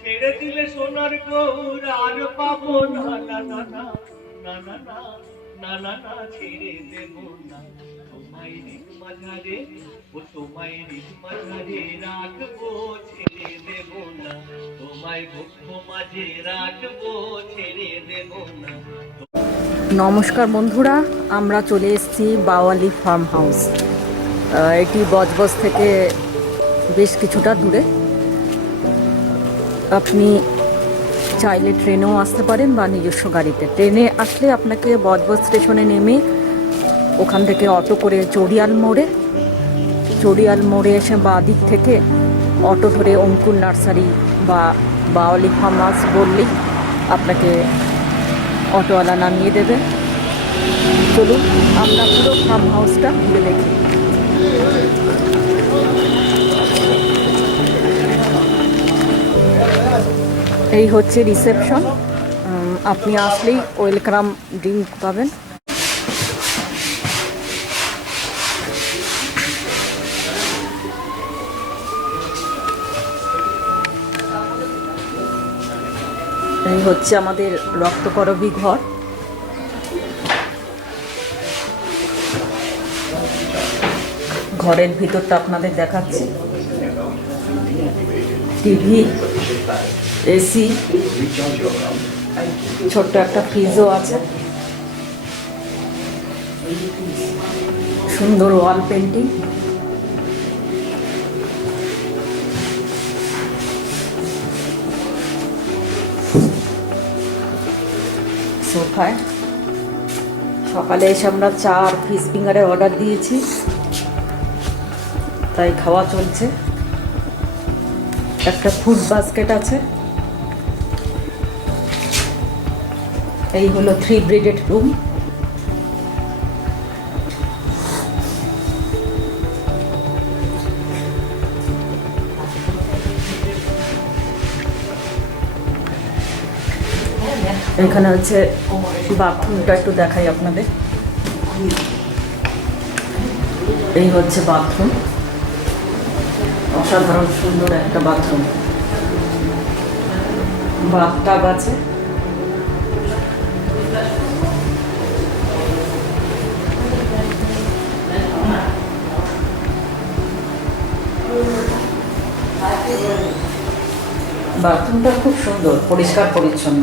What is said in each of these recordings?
ছেড়ে দিলে সোনার গৌর আর পাবো না, না না না না না না না না না, ছেড়ে দেব না তোমায় রিক মাঝারে, ও তোমায় রিক মাঝারে রাখবো, ছেড়ে দেব না তোমায় বক্ষ মাঝে রাখবো, ছেড়ে দেব না। নমস্কার বন্ধুরা, আমরা চলে এসেছি বাওয়ালি ফার্ম হাউস। এটি বজবজ থেকে বেশ কিছুটা দূরে। আপনি চাইলে ট্রেনেও আসতে পারেন বা নিজস্ব গাড়িতে। ট্রেনে আসলে আপনাকে বজবজ স্টেশনে নেমে ওখান থেকে অটো করে চড়িয়াল মোড়ে এসে বাঁ দিক থেকে অটো ধরে অঙ্কুর নার্সারি বা বাওয়ালি ফার্ম হাউস বললেই আপনাকে অটোওয়ালা নামিয়ে দেবে। চলুন আমরা পুরো ফার্ম হাউসটা ঘুরে দেখি। এই হচ্ছে রিসেপশন। আপনি আসলেই ওয়েলকাম ড্রিঙ্ক পাবেন। এই হচ্ছে আমাদের রক্তকরবী ঘর। ঘরের ভিতরটা আপনাদের দেখাচ্ছি। টিভি, এসি, ছোট্ট একটা ফ্রিজও আছে, সুন্দর ওয়াল পেন্টিং। সোফায় সকালে এসে আমরা চা আর ফিশ ফিঙ্গারের অর্ডার দিয়েছি, তাই খাওয়া চলছে। একটা ফুড বাস্কেট আছে। এই হলো 3 বেডেড রুম। এখানে হচ্ছে বাথরুমটা, একটু দেখাই আপনাদের। এই হচ্ছে বাথরুম, অসাধারণ সুন্দর একটা বাথরুম। বাথটাব আছে। বাথরুমটা খুব সুন্দর, পরিষ্কার পরিচ্ছন্ন।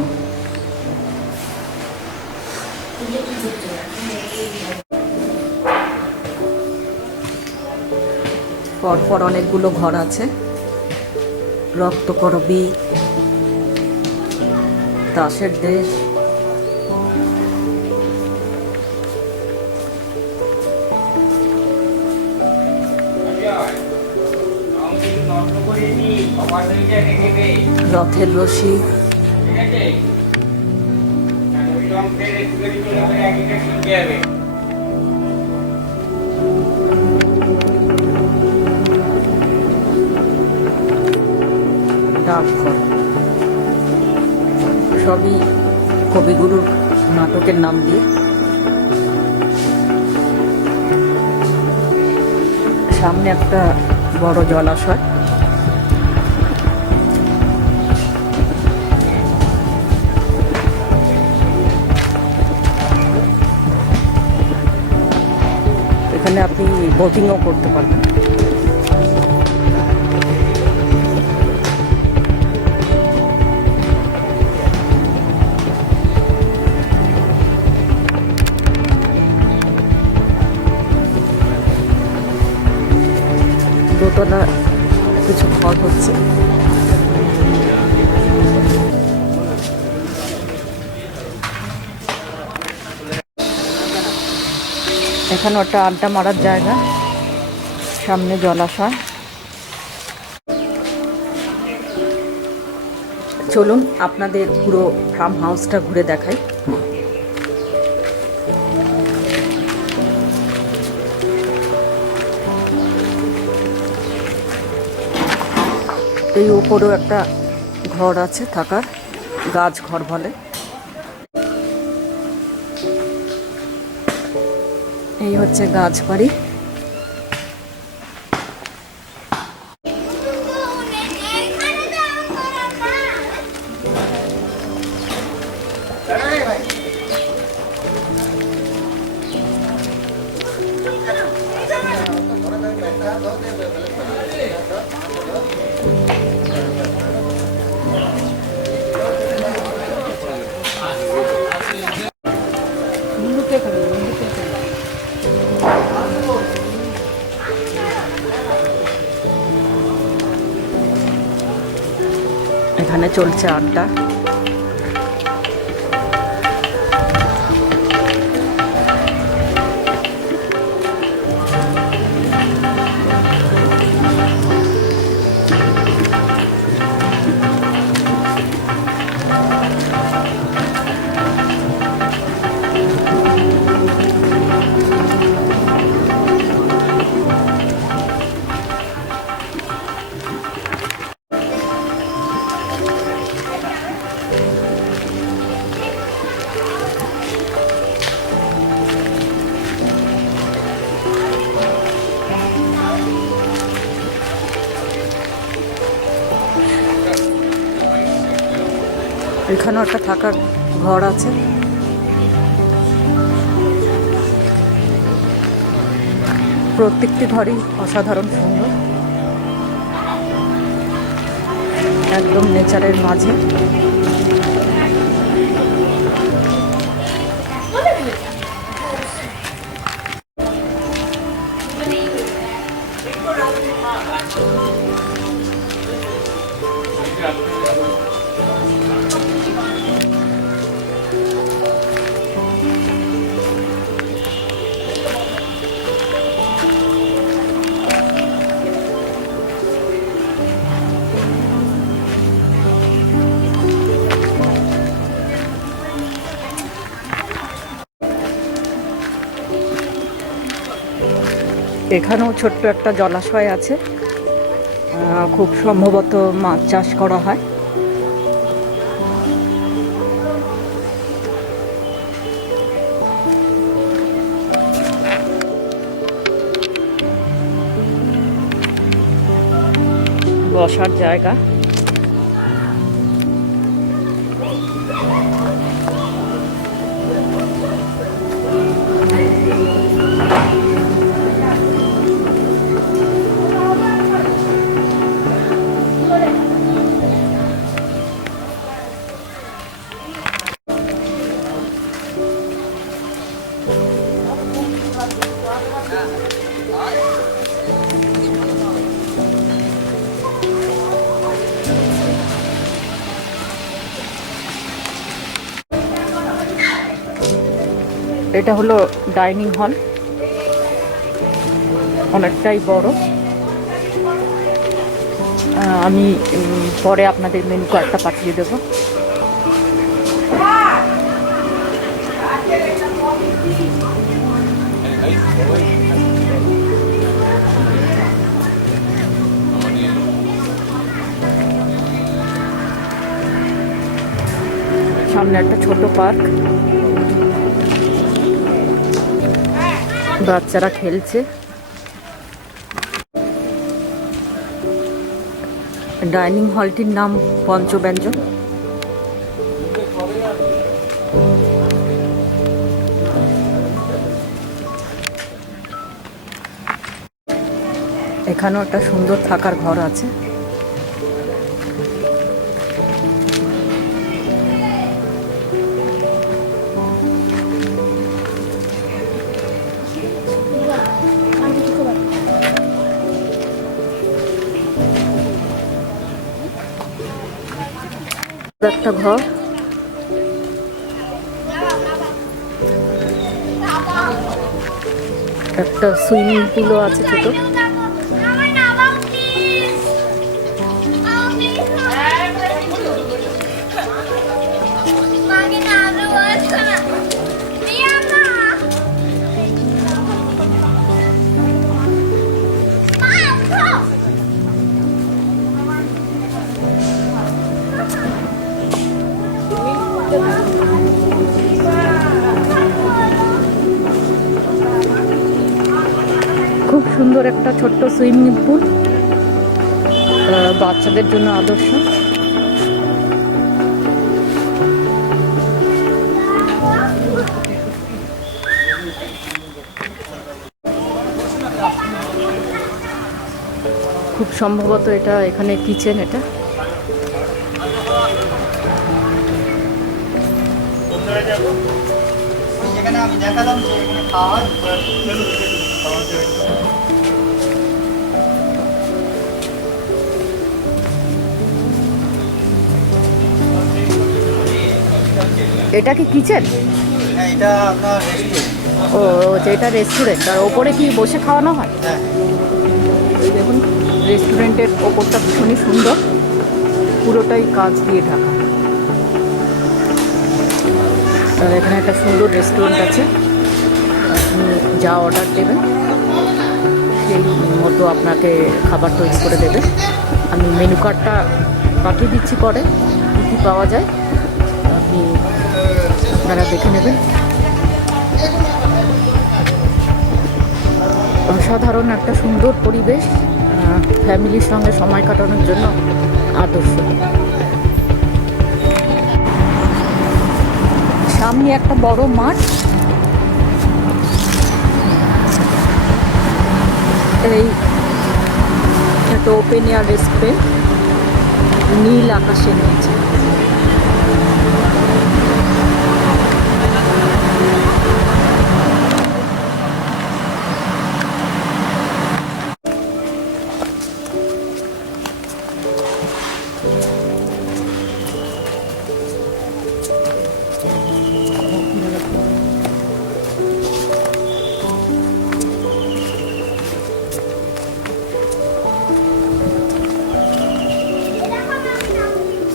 পরপর অনেকগুলো ঘর আছে। রক্তকরবী, তাসের দেশ, রথের রশি, ডাকঘর, সবই কবিগুরুর নাটকের নাম দিয়ে। সামনে একটা বড় জলাশয়। এখানে আপনি বোটিংও করতে পারবেন। দোতলা কিছু ঘর হচ্ছে। এখানে একটা আড্ডা মারার জায়গা, সামনে জলাশয়। চলুন আপনাদের পুরো ফার্ম হাউসটা ঘুরে দেখাই। এই উপরেও একটা ঘর আছে থাকার, গাছ ঘর বলে। এই হচ্ছে গাছ বাড়ি। এখানে চলছে আড্ডা। এখানেও একটা থাকার ঘর আছে। প্রত্যেকটি ঘরই অসাধারণ সুন্দর, একদম নেচারের মাঝে। এখানেও ছোট্ট একটা জলাশয় আছে, খুব সম্ভবত মাছ চাষ করা হয়। বসার জায়গা। এটা হলো ডাইনিং হল, অনেকটাই বড়। আমি পরে আপনাদের মেনু কার্ডটা পাঠিয়ে দেবো। সামনে একটা ছোট পার্ক, বাচ্চারা খেলছে। ডাইনিং হলটির নাম পঞ্চব্যঞ্জন। এখানেও একটা সুন্দর থাকার ঘর আছে। একটা ঘর, একটা সুইমিং পুলও আছে ছোট। খুব সুন্দর একটা ছোট্ট সুইমিং পুল, বাচ্চাদের জন্য আদর্শ। খুব সম্ভবত এটা এখানে কিচেন। এটা যেখানে আমি দেখালাম যে এখানে খাওয়া হয়। এটা কি কিচেন? হ্যাঁ, এটা আপনার রেস্টুরেন্ট। ও এটা রেস্টুরেন্ট, আর ওপরে কি বসে খাওয়ানো হয়? হ্যাঁ। এই দেখুন রেস্টুরেন্টের ওপরটা ভীষণই সুন্দর, পুরোটাই কাঁচ দিয়ে ঢাকা। আর এখানে একটা সুন্দর রেস্টুরেন্ট আছে, আপনি যা অর্ডার দেবেন সেই মতো আপনাকে খাবার তৈরি করে দেবে। আমি মেনু কার্ডটা পাঠিয়ে দিচ্ছি, পরে কী কী পাওয়া যায় আপনারা দেখে নেবেন। অসাধারণ একটা সুন্দর পরিবেশ, ফ্যামিলির সঙ্গে সময় কাটানোর জন্য আদর্শ। সামনে একটা বড় মাঠ, এই একটা ওপেন এয়ার রেস্টুরেন্ট, নীল আকাশের নিচে।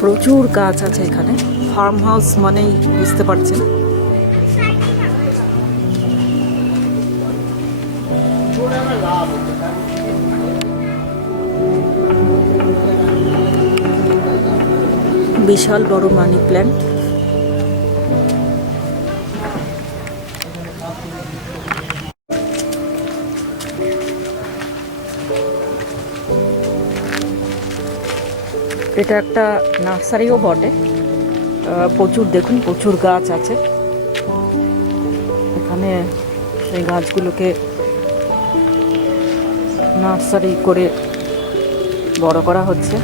প্রচুর গাছ আছে এখানে, ফার্ম হাউস মানেই বুঝতে পারছেন। বিশাল বড় মানি প্ল্যান্ট। এটা একটা নার্সারিও বটে, প্রচুর দেখুন প্রচুর গাছ আছে এখানে। সেই গাছগুলোকে নার্সারি করে বড় করা হচ্ছে।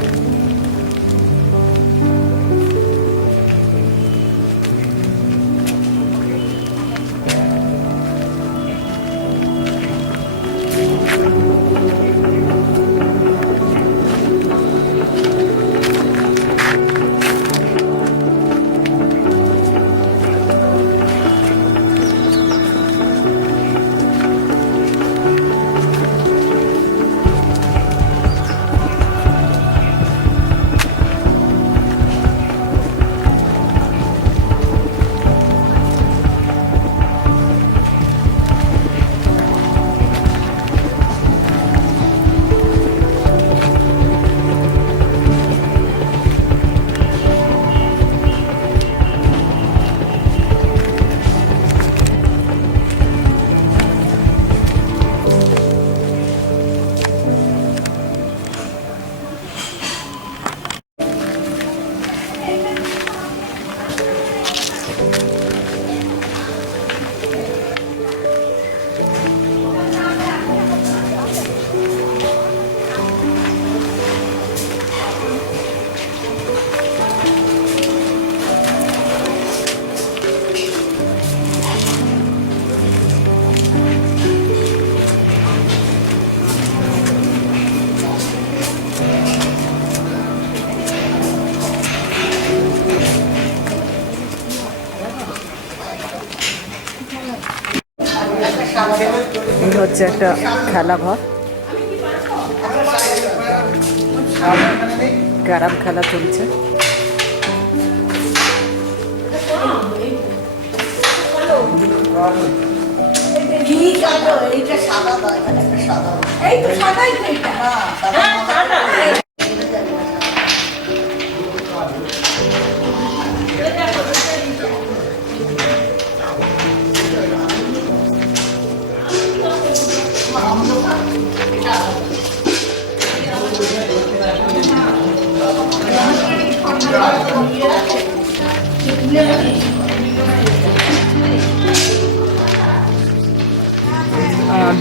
এই হচ্ছে একটা খেলাঘর, ক্যারাম খেলা চলছে।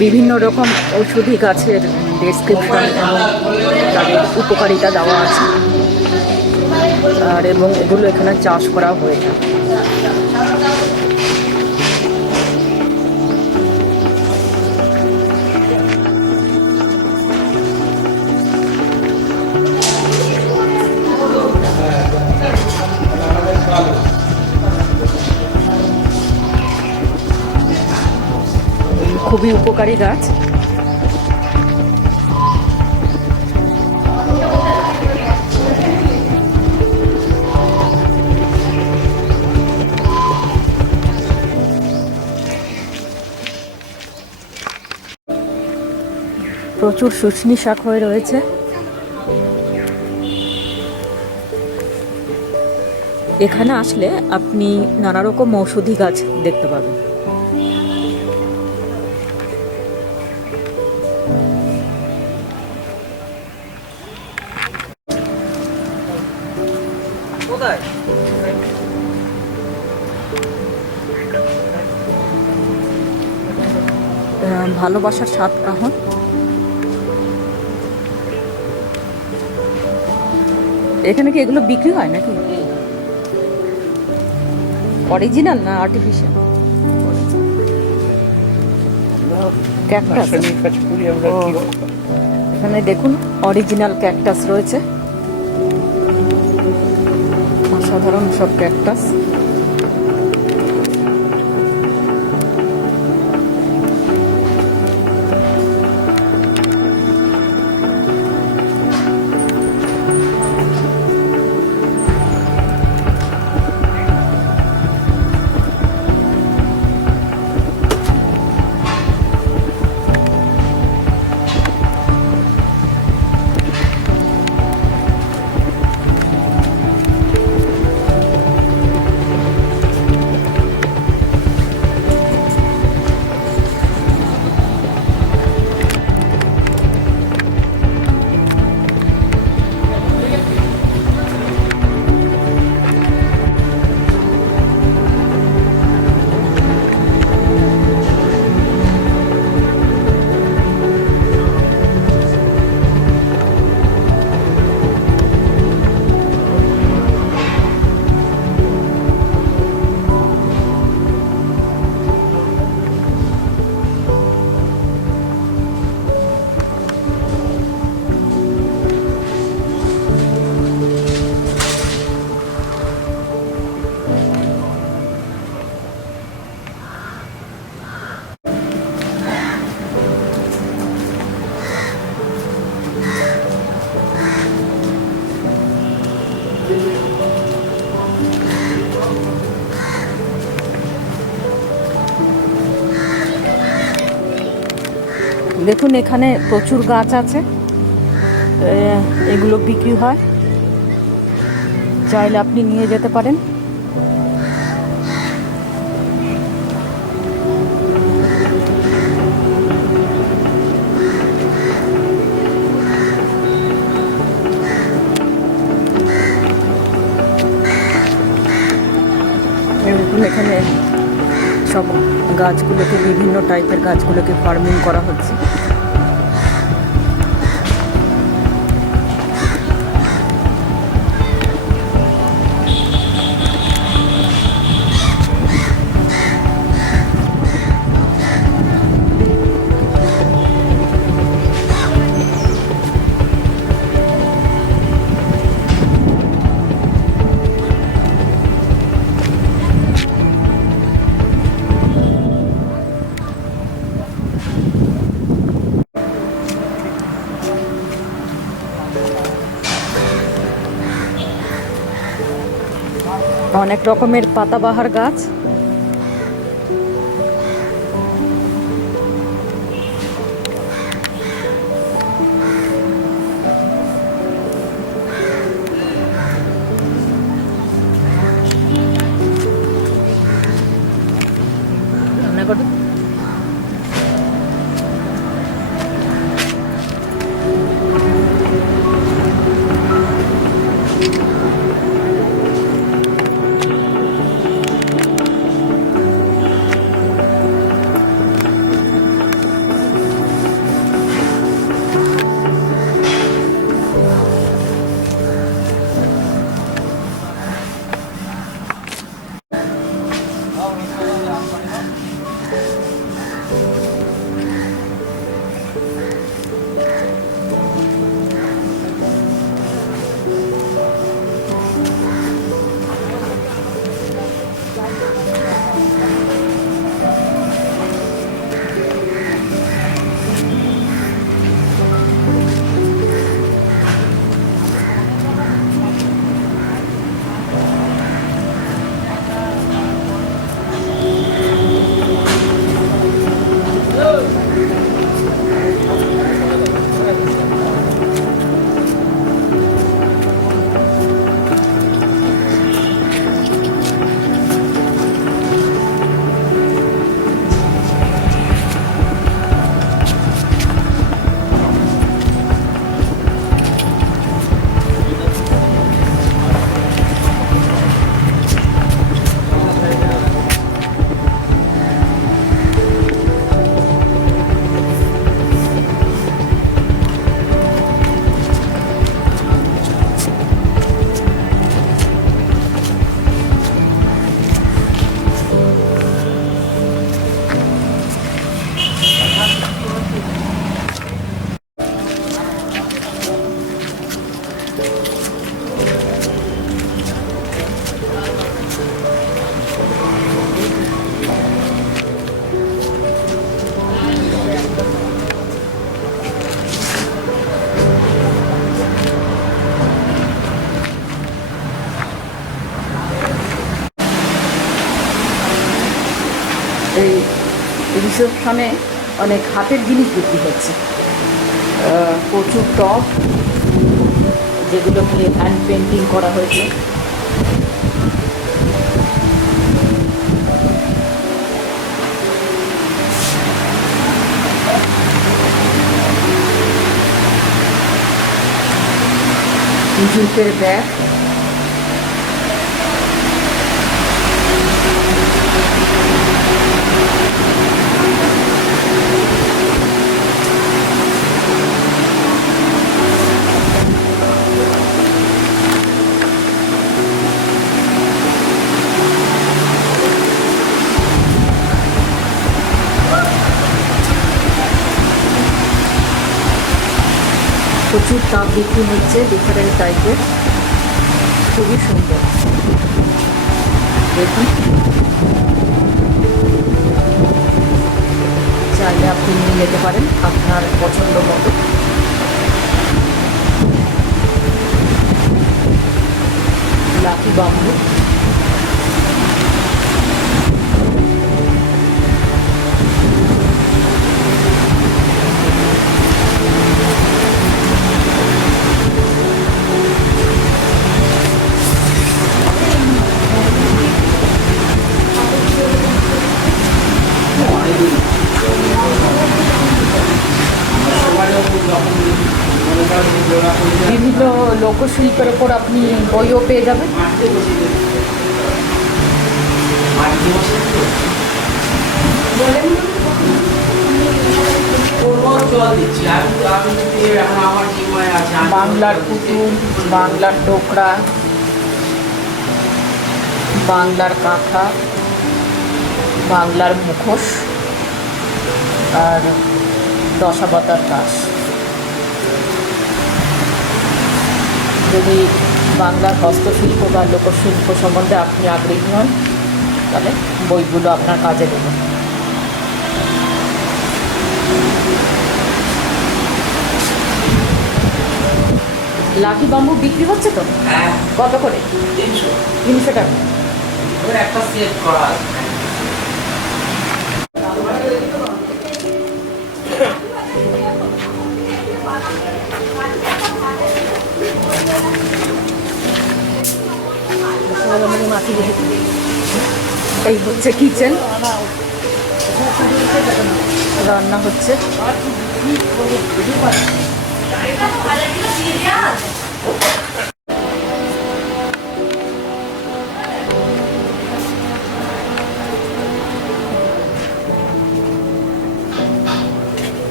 বিভিন্ন রকম ঔষধি গাছের ডেসক্রিপশন এবং তাদের উপকারিতা দেওয়া আছে, আর এবং এগুলো এখানে চাষ করা হয়ে থাকে। খুবই উপকারী গাছ। প্রচুর শুশনি শাক হয়ে রয়েছে। এখানে আসলে আপনি নানা রকম ঔষধি গাছ দেখতে পাবেন। ভালোবাসার স্বাদ কাহন। এখানে কি এগুলো বিক্রি হয় নাকি? অরিজিনাল না আর্টিফিশিয়াল? ক্যাকটাস। এখানে দেখুন অরিজিনাল ক্যাকটাস রয়েছে, অসাধারণ সব ক্যাকটাস। দেখুন এখানে প্রচুর গাছ আছে, এগুলো বিক্রি হয়, চাইলে আপনি নিয়ে যেতে পারেন। দেখুন এখানে সব গাছগুলোকে, বিভিন্ন টাইপের গাছগুলোকে ফার্মিং করা হচ্ছে। অনেক রকমের পাতাবাহার গাছ। রিসেপশনে অনেক হাতের জিনিস বিক্রি হচ্ছে, প্রচুর টপ যেগুলোকে হ্যান্ড পেন্টিং করা হয়েছে। জুটের ব্যাগ, প্রচুর তাপ বিক্রি হচ্ছে ডিফারেন্ট টাইপের, খুবই সুন্দর। দেখুন, চাইলে আপনি নিয়ে যেতে পারেন আপনার পছন্দ মতো। লাকি বাম্বু, বিভিন্ন লোকশিল্পের ওপর আপনি বইও পেয়ে যাবেন। বাংলার পুতুল, বাংলার ডোকরা, বাংলার কাঁথা, বাংলার মুখোশ আর দশাবতার কাজ। যদি বাংলার হস্তশিল্প বা লোকশিল্প সম্বন্ধে আপনি আগ্রহী হন, তাহলে বইগুলো আপনার কাজে দেবে। লাকি বাম্বু বিক্রি হচ্ছে তো? হ্যাঁ, কত করে? 300 টাকা। একটা সেট করা আছে। এই হচ্ছে কিচেন, রান্না হচ্ছে।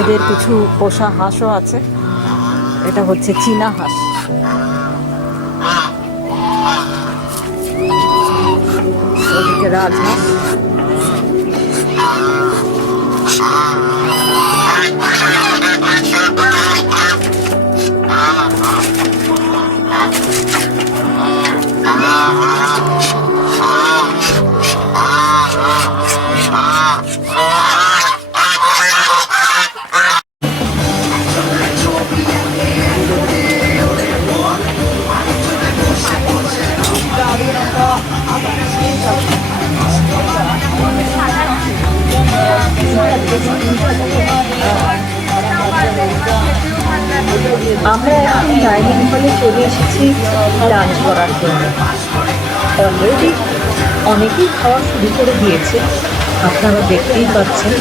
এদের কিছু পোষা হাঁসও আছে, এটা হচ্ছে চীনা হাঁস। ওদিকে রাজহাঁস, আমরা এখন ডাইনিং হলে চলে এসেছি লাঞ্চ করার জন্য। অলরেডি অনেকেই খাওয়া শুরু করে দিয়েছে, আপনারা দেখতেই পাচ্ছেন।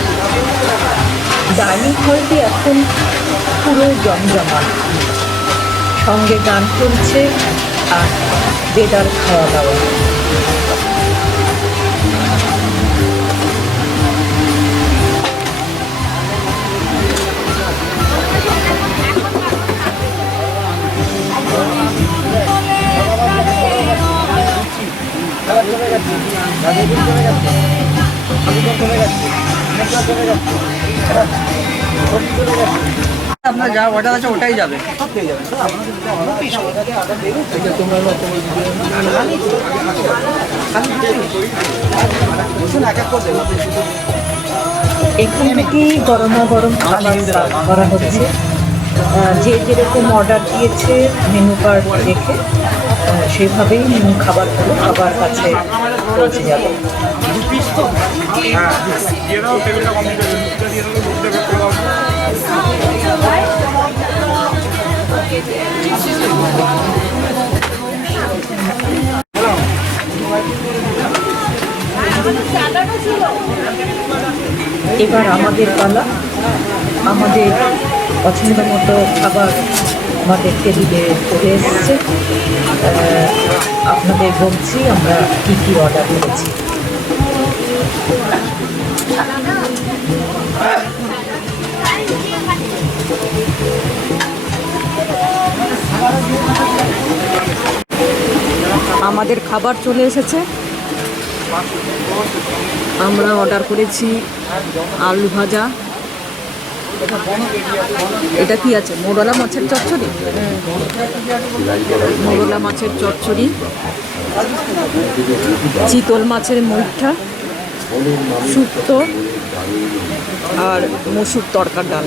ডাইনিং হলটি এখন পুরো জমজমাট, সঙ্গে গান চলছে আর বেদার খাওয়া দাওয়া। আপনার যা অর্ডার আছে ওটাই যাবে, সব পেয়ে যাবেন। এক এক করে দেবো। এখান থেকেই গরমাগরম খাবার সার্ভ করা হচ্ছে। যে যেরকম অর্ডার দিয়েছে মেনু কার্ড রেখে সেভাবেই খাবারগুলো সবার কাছে পৌঁছে যাবে। এবার আমাদের পালা। আমাদের পছন্দ মতো খাবার আমাদের টেবিলে চলে এসেছে। আপনাদের বলছি আমরা কী কী অর্ডার করেছি। আমাদের খাবার চলে এসেছে। আমরা অর্ডার করেছি আলু ভাজা। এটা কি আছে? মোরলা মাছের চচ্চড়ি, মোরলা মাছের চচ্চড়ি, চিতল মাছের মুঠা, শুক্তো আর মসুর তরকার ডাল।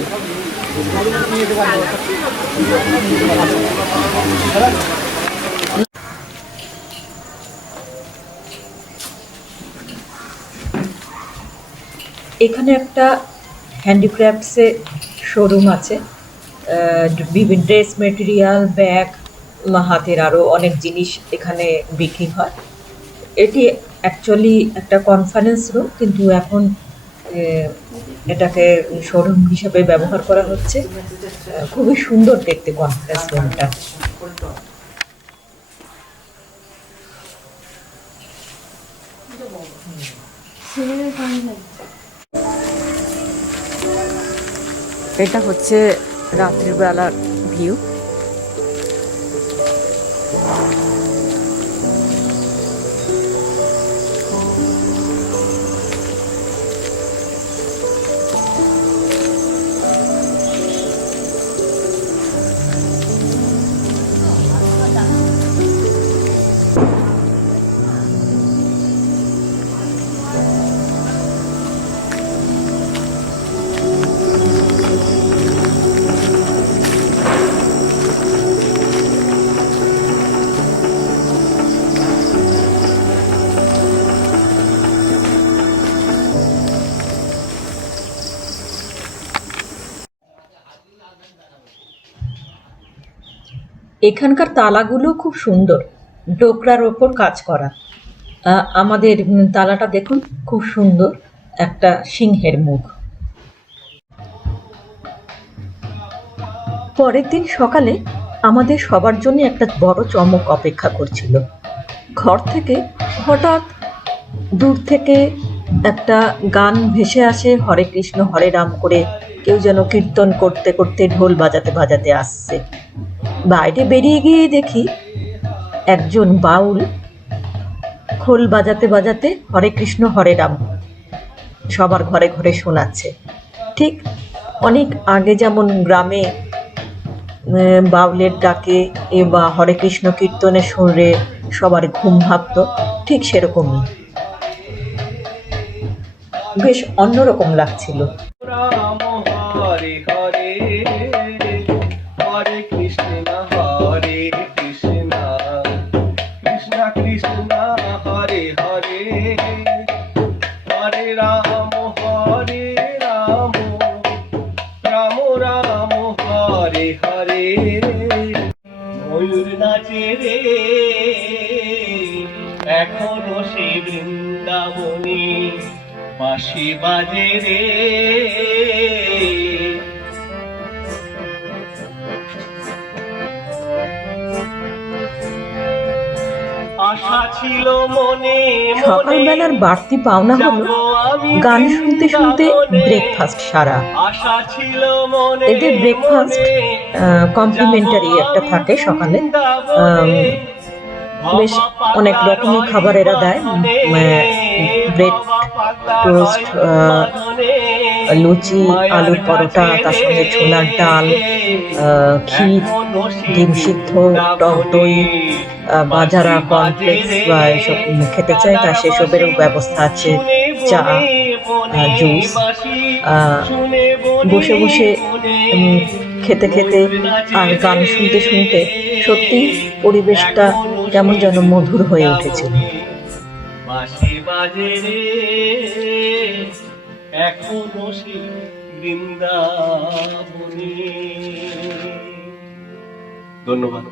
এখানে একটা হ্যান্ডিক্রাফটসে শোরুম আছে। বিভিন্ন ড্রেস মেটেরিয়াল, ব্যাগ, হাতের আরও অনেক জিনিস এখানে বিক্রি হয়। এটি অ্যাকচুয়ালি একটা কনফারেন্স রুম, কিন্তু এখন এটাকে শোরুম হিসাবে ব্যবহার করা হচ্ছে। খুবই সুন্দর দেখতে কনফারেন্স রুমটা। এটা হচ্ছে রাত্রিবেলার ভিউ। এখানকার তালাগুলো খুব সুন্দর, ডোকরার ওপর কাজ করা। আমাদের তালাটা দেখুন, খুব সুন্দর, একটা সিংহের মুখ। পরের দিন সকালে আমাদের সবার জন্য একটা বড় চমক অপেক্ষা করছিল। ঘর থেকে হঠাৎ দূর থেকে একটা গান ভেসে আসে, হরে কৃষ্ণ হরে রাম করে। কেউ যেন কীর্তন করতে করতে ঢোল বাজাতে বাজাতে আসছে। বাইরে বেরিয়ে গিয়ে দেখি একজন বাউল খোল বাজাতে বাজাতে হরে কৃষ্ণ হরে রাম সবার ঘরে ঘরে শোনাচ্ছে। ঠিক অনেক আগে যেমন গ্রামে বাউলের ডাকে বা হরে কৃষ্ণ কীর্তনের সুরে সবার ঘুম ভাবত, ঠিক সেরকমই, বেশ অন্যরকম লাগছিল। রাম হরে হরে হরে কৃষ্ণ হরে কৃষ্ণ কৃষ্ণ কৃষ্ণ হরে হরে হরে রাম রাম রাম হরে হরে। ময়ূর নাচে রে এখনো সে বৃন্দাবনী, বাঁশি বাজে রে আশা ছিল মনে। সকালবেলার বাড়তি পাওনা হলো গান শুনতে শুনতে ব্রেকফাস্ট সারা। আশা ছিল মনে। এদের ব্রেকফাস্ট কমপ্লিমেন্টারি একটা থাকে সকালে। বেশ অনেক রকমের খাবার এরা দেয়, ব্রেড টোস্ট, লুচি, আলুর পরোটা, তার সঙ্গে ছোলার ডাল, ক্ষীর, ডিম সিদ্ধ, টক দই বা যারা কর্নফ্লেক্স বা এসব খেতে চায় তা সেসবেরও ব্যবস্থা আছে, চা, জুস। বসে বসে খেতে খেতে আর গান শুনতে শুনতে সত্যি পরিবেশটা কেমন যেন মধুর হয়ে উঠেছিল। বাঁশি বাজে রে এখনো সেই বৃন্দাবনে। ধন্যবাদ।